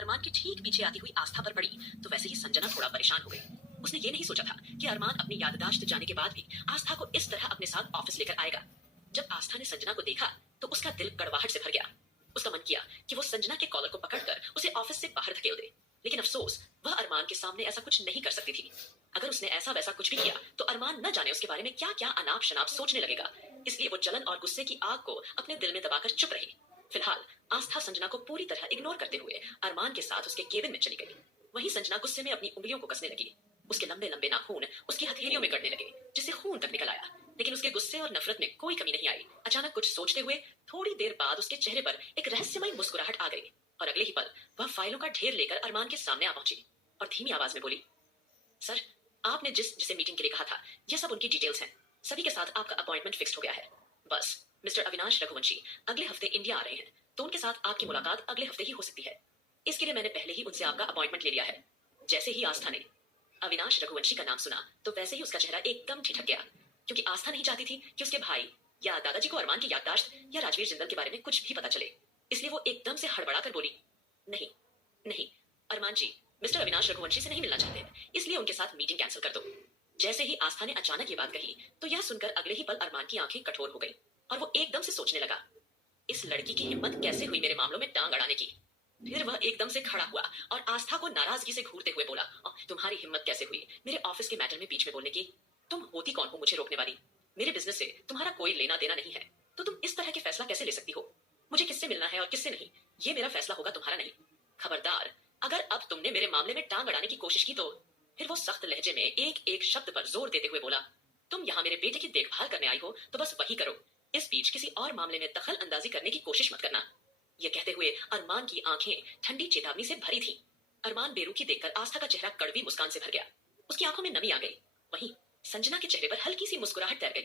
अरमान के ठीक पीछे आती हुई आस्था पर पड़ी तो वैसे ही संजना थोड़ा परेशान हो गई। उसने ये नहीं सोचा था कि अरमान अपनी याददाश्त जाने के बाद भी आस्था को इस तरह अपने साथ ऑफिस लेकर आएगा। जब आस्था ने संजना को देखा तो उसका दिल कड़वाहट से भर गया। उसका मन किया कि वो संजना के कॉलर को पकड़कर उसे ऑफिस से बाहर धकेल दे, लेकिन अफसोस वह अरमान के सामने ऐसा कुछ नहीं कर सकती थी। अगर उसने ऐसा वैसा कुछ भी किया तो अरमान न जाने उसके बारे में क्या क्या अनाप शनाप सोचने लगेगा। इसलिए वो जलन और गुस्से की आग को अपने दिल में दबाकर चुप रही। फिलहाल आस्था संजना को पूरी तरह इग्नोर करते हुए अरमान के साथ उसके केबिन में चली गई। वहीं संजना गुस्से में अपनी उंगलियों को कसने लगी। उसके लंबे लंबे नाखून उसकी हथेलियों में गड़ने लगे, जिससे खून तक निकल आया। लेकिन उसके गुस्से और नफरत में कोई कमी नहीं आई। अचानक कुछ सोचते हुए थोड़ी देर बाद उसके चेहरे पर एक रहस्यमय मुस्कुराहट आ गई और अगले ही पल वह फाइलों का ढेर लेकर अरमान के सामने आ पहुंची और धीमी आवाज में बोली, सर, आपने जिसे मीटिंग के लिए कहा था, यह सब उनकी डिटेल्स हैं। सभी के साथ आपका अपॉइंटमेंट फिक्स्ड हो गया है। बस मिस्टर अविनाश रघुवंशी अगले हफ्ते इंडिया आ रहे हैं, तो उनके साथ आपकी मुलाकात अगले हफ्ते ही हो सकती है। इसके लिए मैंने पहले ही उनसे आपका अपॉइंटमेंट ले लिया है। जैसे ही आस्था ने अविनाश रघुवंशी का नाम सुना तो वैसे ही उसका चेहरा एकदम ठिठक गया, क्योंकि आस्था नहीं चाहती थी कि उसके भाई या दादाजी को अरमान की याददाश्त या राजवीर जिंदल के बारे में कुछ भी पता चले। इसलिए वो एकदम से हड़बड़ा कर बोली, नहीं नहीं अरमान जी मिस्टर अविनाश रघुवंशी से नहीं मिलना चाहते, इसलिए उनके साथ मीटिंग कैंसिल कर दो। जैसे ही आस्था ने अचानक ये बात कही तो यह सुनकर अगले ही पल अरमान की आंखें कठोर हो गई और वो एकदम से सोचने लगा, इस लड़की की हिम्मत कैसे हुई मेरे मामलों में टांग अड़ाने की। फिर वह एकदम से खड़ा हुआ और आस्था को नाराजगी से घूरते हुए बोला, तुम्हारी हिम्मत कैसे हुई मेरे ऑफिस के मैटर में बीच में बोलने की? तुम होती कौन हो मुझे रोकने वाली? मेरे बिजनेस से तुम्हारा कोई लेना देना नहीं है, तो तुम इस तरह के फैसला कैसे ले सकती हो? मुझे किससे मिलना है और किससे नहीं, ये मेरा फैसला होगा, तुम्हारा नहीं। खबरदार, अगर अब तुमने मेरे मामले में टांग अड़ाने की कोशिश की तो। फिर वो सख्त लहजे में एक एक शब्द पर जोर देते हुए बोला, तुम यहाँ मेरे बेटे की देखभाल करने आई हो तो बस वही करो, इस बीच किसी और मामले में दखल अंदाजी करने की कोशिश मत करना। ये कहते हुए अरमान की आंखें ठंडी चेतावनी से भरी थी। अरमान बेरुखी देखकर आस्था का चेहरा कड़वी मुस्कान से भर गया। उसकी आंखों में नमी आ गई। वहीं संजना के चेहरे पर हल्की सी मुस्कुराहट तैर गई।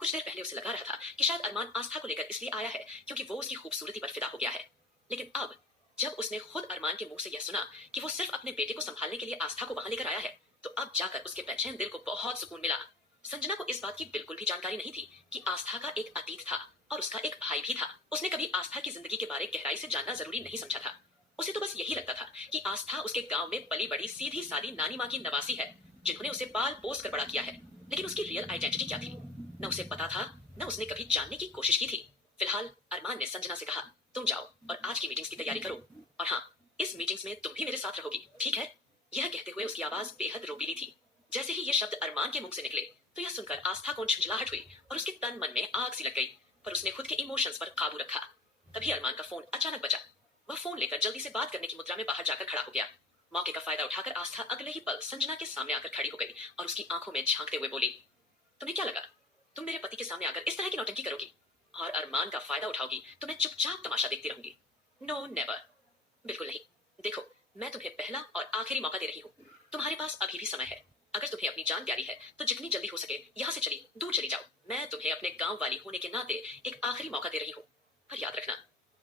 कुछ देर पहले उसे लगा रहा था कि शायद अरमान आस्था को लेकर इसलिए आया है क्योंकि वो उसकी खूबसूरती पर फिदा हो गया है, लेकिन अब जब उसने खुद अरमान के मुंह से यह सुना कि वो सिर्फ अपने बेटे को संभालने के लिए आस्था को वहां लेकर आया है, तो अब जाकर उसके बेचैन दिल को बहुत सुकून मिला। संजना को इस बात की बिल्कुल भी जानकारी नहीं थी कि आस्था का एक अतीत था और उसका एक भाई भी था। उसने कभी आस्था की जिंदगी के बारे गहराई से जानना जरूरी नहीं समझा था। उसे तो बस यही लगता था कि आस्था उसके गांव में पली बड़ी सीधी सादी नानी माँ की नवासी है, जिन्होंने उसे पाल पोस कर बड़ा किया है। लेकिन उसकी रियल आइडेंटिटी क्या थी, न उसे पता था, न उसने कभी जानने की कोशिश की थी। फिलहाल अरमान ने संजना से कहा, तुम जाओ और आज की मीटिंग्स की तैयारी करो, और हाँ, इस मीटिंग्स में तुम भी मेरे साथ रहोगी, ठीक है? यह कहते हुए उसकी आवाज बेहद रोबीली थी। जैसे ही ये शब्द अरमान के मुंह से निकले तो यह सुनकर आस्था को झुंझलाहट हुई और उसके तन मन में आग सी लग गई, पर उसने खुद के इमोशंस पर काबू रखा। तभी अरमान का फोन अचानक बजा। वह फोन लेकर जल्दी से बात करने की मुद्रा में बाहर जाकर खड़ा हो गया। मौके का फायदा उठाकर आस्था अगले ही पल संजना के सामने आकर खड़ी हो गई और उसकी आंखों में झांकते हुए बोली, तुम्हें क्या लगा तुम मेरे पति के सामने आकर इस तरह की नौटंकी करोगी और अरमान का फायदा उठाओगी तो मैं चुपचाप तमाशा देखती रहूंगी? नो नेवर, बिल्कुल नहीं। देखो, मैं तुम्हें पहला और आखिरी मौका दे रही हूँ। तुम्हारे पास अभी भी समय है। अगर तुम्हें अपनी जान प्यारी है तो जितनी जल्दी हो सके यहाँ से दूर चली जाओ। मैं तुम्हें अपने गांव वाली होने के नाते एक आखिरी मौका दे रही हूँ, पर याद रखना,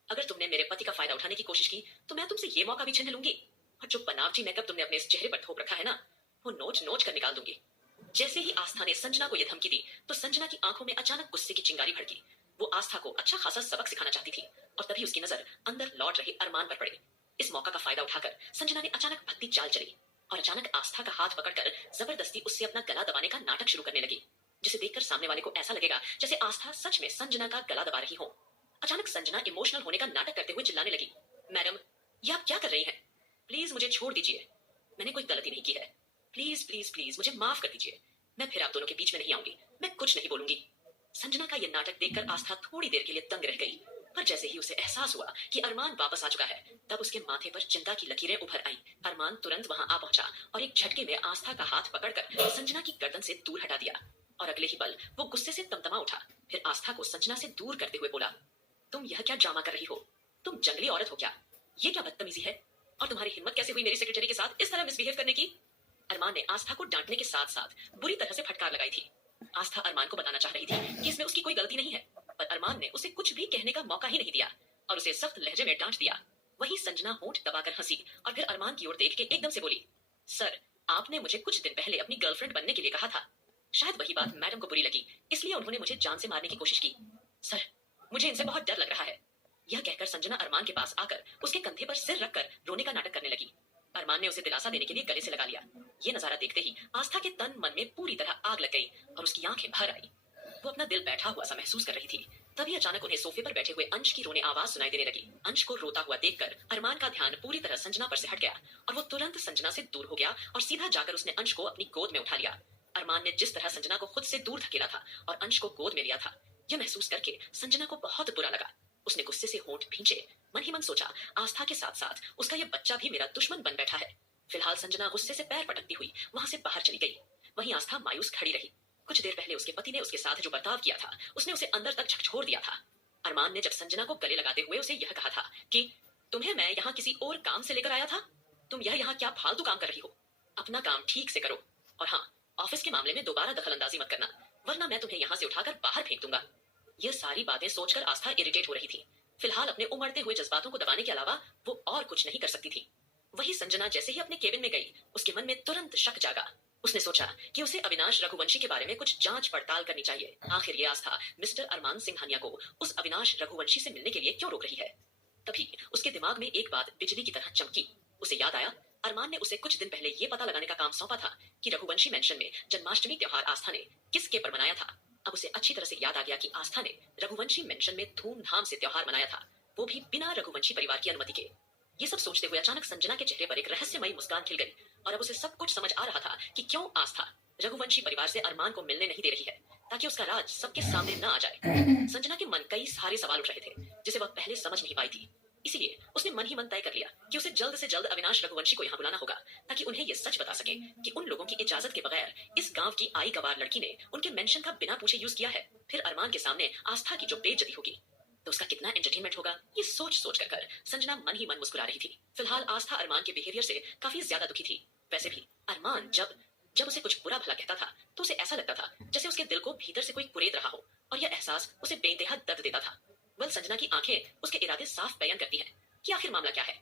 अगर तुमने मेरे पति का फायदा उठाने की कोशिश की तो मैं तुमसे ये मौका भी छीन लूंगी और जो बनावटी मेकअप तुमने अपने इस चेहरे पर थोप रखा है ना, वो नोच नोच कर निकाल दूंगी। जैसे ही आस्था ने संजना को यह धमकी दी तो संजना की आंखों में अचानक गुस्से की चिंगारी भड़की। वो आस्था को अच्छा खासा सबक सिखाना चाहती थी और तभी उसकी नजर अंदर लौट रहे अरमान पर पड़ी। इस मौका का फायदा उठाकर संजना ने अचानक भद्दी चाल चली और अचानक आस्था का हाथ पकड़कर जबरदस्ती उससे अपना गला दबाने का नाटक शुरू करने लगी, जिसे देखकर सामने वाले को ऐसा लगेगा जैसे आस्था सच में संजना का गला दबा रही हो। अचानक संजना इमोशनल होने का नाटक करते हुए चिल्लाने लगी, मैडम, ये आप क्या कर रही हैं? प्लीज मुझे छोड़ दीजिए, मैंने कोई गलती नहीं की है। प्लीज प्लीज प्लीज मुझे माफ कर दीजिए। मैं फिर आप दोनों के बीच में नहीं आऊंगी, मैं कुछ नहीं बोलूंगी। संजना का यह नाटक देखकर आस्था थोड़ी देर के लिए दंग रह गई, पर जैसे ही उसे एहसास हुआ कि अरमान वापस आ चुका है तब उसके माथे पर चिंता की लकीरें उभर आईं। अरमान तुरंत वहां आ पहुंचा और एक झटके में आस्था का हाथ पकड़कर संजना की गर्दन से दूर हटा दिया और अगले ही पल वो गुस्से से तमतमा उठा। फिर आस्था को संजना से दूर करते हुए बोला, तुम यह क्या ड्रामा कर रही हो? तुम जंगली औरत हो क्या? ये क्या बदतमीजी है? और तुम्हारी हिम्मत कैसे हुई मेरी सेक्रेटरी के साथ इस तरह मिसबिहेव करने की? अरमान ने आस्था को डांटने के साथ साथ बुरी तरह से फटकार लगाई थी। आस्था अरमान को बताना चाह रही थी कि इसमें उसकी कोई गलती नहीं है, पर अरमान ने उसे कुछ भी कहने का मौका ही नहीं दिया और उसे सख्त लहजे में डांट दिया। वही संजना होंठ दबाकर हंसी और फिर अरमान की ओर देख के एकदम से बोली, सर, आपने मुझे कुछ दिन पहले अपनी गर्लफ्रेंड बनने के लिए कहा था। शायद वही बात मैडम को बुरी लगी, इसलिए उन्होंने मुझे जान से मारने की कोशिश की। सर, मुझे इनसे बहुत डर लग रहा है। यह कहकर संजना अरमान के पास आकर उसके कंधे पर सिर रखकर रोने का नाटक करने अरमान ने उसे दिलासा देने के लिए गले से लगा लिया। ये नजारा देखते ही आस्था के तन मन में पूरी तरह आग लग गई और उसकी आंखें भर आई। वो अपना दिल बैठा हुआ सा महसूस कर रही थी। तभी अचानक उन्हें सोफे पर बैठे हुए अंश की रोने आवाज सुनाई देने लगी। अंश को रोता हुआ देखकर अरमान का ध्यान पूरी तरह संजना पर से हट गया और वो तुरंत संजना से दूर हो गया और सीधा जाकर उसने अंश को अपनी गोद में उठा लिया। अरमान ने जिस तरह संजना को खुद से दूर धकेला था और अंश को गोद में लिया था, यह महसूस करके संजना को बहुत बुरा लगा। उसने गुस्से से होंठ भींचे। मन ही मन सोचा, आस्था के साथ साथ उसका यह बच्चा भी मेरा दुश्मन बन बैठा है। फिलहाल संजना गुस्से से पैर पटकती हुई वहां से बाहर चली गई। वहीं आस्था मायूस खड़ी रही। कुछ देर पहले उसके पति ने उसके साथ जो बर्ताव किया था, उसने उसे अंदर तक झकझोर दिया था। अरमान ने जब संजना को गले लगाते हुए उसे यह कहा था कि तुम्हें मैं यहाँ किसी और काम से लेकर आया था, तुम यह यहाँ क्या फालतू काम कर रही हो, अपना काम ठीक से करो, और हाँ, ऑफिस के मामले में दोबारा दखल अंदाजी मत करना, वरना मैं तुम्हें यहाँ से उठाकर बाहर फेंक दूंगा। यह सारी बातें सोचकर आस्था इरिटेट हो रही थी। फिलहाल अपने उमड़ते हुए जज्बातों को दबाने के अलावा वो और कुछ नहीं कर सकती थी। वही संजना जैसे ही अपने केबिन में गई, उसके मन में तुरंत शक जागा। उसने सोचा कि उसे अविनाश रघुवंशी के बारे में कुछ जांच पड़ताल करनी चाहिए। आखिर ये आस्था मिस्टर अरमान सिंघानिया को उस अविनाश रघुवंशी से मिलने के लिए क्यों रोक रही है। तभी उसके दिमाग में एक बात बिजली की तरह चमकी। उसे याद आया, अरमान ने उसे कुछ दिन पहले ये पता लगाने का काम सौंपा था कि रघुवंशी मेंशन में जन्माष्टमी त्योहार आस्था ने किसके पर मनाया था। अब उसे अच्छी तरह से याद आ गया कि आस्था ने रघुवंशी मेंशन में धूमधाम से त्योहार मनाया था, वो भी बिना रघुवंशी परिवार की अनुमति के। ये सब सोचते हुए अचानक संजना के चेहरे पर एक रहस्यमयी मुस्कान खिल गई और अब उसे सब कुछ समझ आ रहा था कि क्यों आस्था रघुवंशी परिवार से अरमान को मिलने नहीं दे रही है, ताकि उसका राज सबके सामने न आ जाए। संजना के मन कई सारे सवाल उठ रहे थे जिसे वह पहले समझ नहीं पाई थी। इसीलिए उसने मन ही मन तय कर लिया कि उसे जल्द से जल्द अविनाश रघुवंशी को यहाँ बुलाना होगा, ताकि उन्हें यह सच बता सके कि उन लोगों की इजाजत के बगैर इस गांव की आई गवार लड़की ने उनके मेंशन का बिना पूछे यूज किया है। फिर अरमान के सामने आस्था की जो बेइज्जती होगी तो उसका कितना एंटरटेनमेंट होगा। ये सोच कर संजना मन ही मन मुस्कुरा रही थी। फिलहाल आस्था अरमान के बिहेवियर से काफी ज्यादा दुखी थी। वैसे भी अरमान जब उसे कुछ बुरा भला कहता था तो उसे ऐसा लगता था जैसे उसके दिल को भीतर से कोई कुरेद रहा हो, और यह एहसास उसे बेइंतहा दर्द देता था। वल संजना की आंखें उसके इरादे साफ बयान करती हैं कि आखिर मामला क्या है।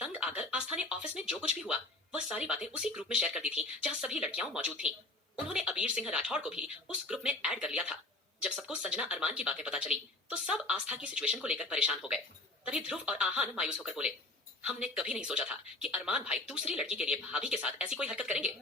तंग आकर आस्था ने ऑफिस में जो कुछ भी हुआ वह सारी बातें उसी ग्रुप में शेयर कर दी थी जहाँ सभी लड़कियां मौजूद थीं। उन्होंने अबीर सिंह राठौड़ को भी उस ग्रुप में ऐड कर लिया था। जब सबको संजना अरमान की बातें पता चली तो सब आस्था की सिचुएशन को लेकर परेशान हो गए। तभी ध्रुव और आहान मायूस होकर बोले, हमने कभी नहीं सोचा था कि अरमान भाई दूसरी लड़की के लिए भाभी के साथ ऐसी कोई हरकत करेंगे।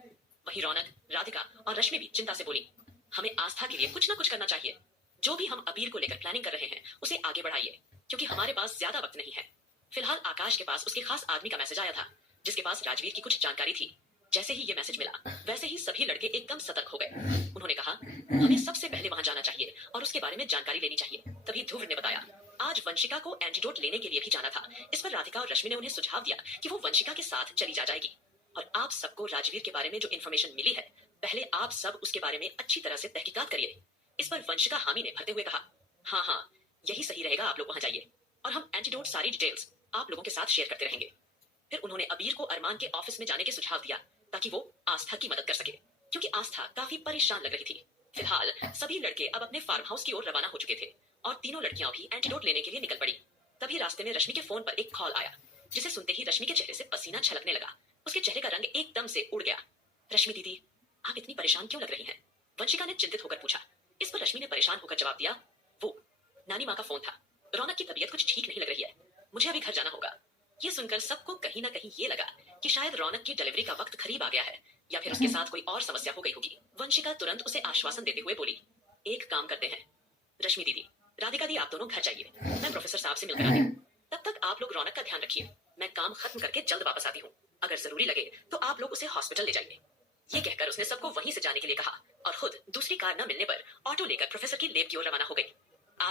वहीं रौनक, राधिका और रश्मि भी चिंता से बोली, हमें आस्था के लिए कुछ ना कुछ करना चाहिए। जो भी हम अबीर को लेकर प्लानिंग कर रहे हैं उसे आगे बढ़ाइए, क्योंकि हमारे पास ज्यादा वक्त नहीं है। फिलहाल आकाश के पास उसके खास आदमी का मैसेज आया था जिसके पास राजवीर की कुछ जानकारी थी। जैसे ही ये मैसेज मिला वैसे ही सभी लड़के एकदम सतर्क हो गए। उन्होंने कहा, हमें सबसे पहले वहां जाना चाहिए और उसके बारे में जानकारी लेनी चाहिए। तभी ध्रुव ने बताया, आज वंशिका को एंटीडोट लेने के लिए भी जाना था। इस पर राधिका और रश्मि ने उन्हें सुझाव दिया कि वो वंशिका के साथ चली जाएगी। और आप सबको राजवीर के बारे में जो इन्फॉर्मेशन मिली है, पहले आप सब उसके बारे में अच्छी तरह से तहकीकात करिए। इस पर वंशिका हामी ने भरते हुए कहा, हाँ, यही सही रहेगा, आप लोग वहां जाइए और हम एंटीडोट सारी डिटेल्स आप लोगों के साथ शेयर करते रहेंगे। फिर उन्होंने अबीर को अरमान के ऑफिस में जाने के सुझाव दिया ताकि वो आस्था की मदद कर सके, क्योंकि आस्था काफी परेशान लग रही थी। फिलहाल सभी लड़के अब अपने फार्म हाउस की ओर रवाना हो चुके थे और तीनों लड़कियां भी एंटीडोट लेने के लिए निकल पड़ी। तभी रास्ते में रश्मि के फोन पर एक कॉल आया, जिसे सुनते ही रश्मि के चेहरे से पसीना छलकने लगा। उसके चेहरे का रंग एकदम से उड़ गया। रश्मि दीदी, आप इतनी परेशान क्यों लग रही हैं? वंशिका ने चिंतित होकर पूछा। इस पर रश्मि ने परेशान होकर जवाब दिया, वो नानी माँ का फोन था, रौनक की तबीयत कुछ ठीक नहीं लग रही है, मुझे अभी घर जाना होगा। ये सुनकर सबको कहीं ना कहीं ये लगा कि शायद रौनक की डिलीवरी का वक्त करीब आ गया है या फिर उसके साथ कोई और समस्या हो गई होगी। वंशिका तुरंत उसे आश्वासन देते हुए बोली, एक काम करते हैं रश्मि दीदी, राधिका दी, आप दोनों घर जाइए, मैं प्रोफेसर साहब से मिलकर आती हूँ। तब तक आप लोग रौनक का ध्यान रखिए, मैं काम खत्म करके जल्द वापस आती हूँ। अगर जरूरी लगे तो आप लोग उसे हॉस्पिटल ले जाइए। ये कहकर उसने सबको वहीं से जाने के लिए कहा और खुद दूसरी कार न मिलने पर ऑटो लेकर प्रोफेसर की लैब की ओर रवाना हो गई।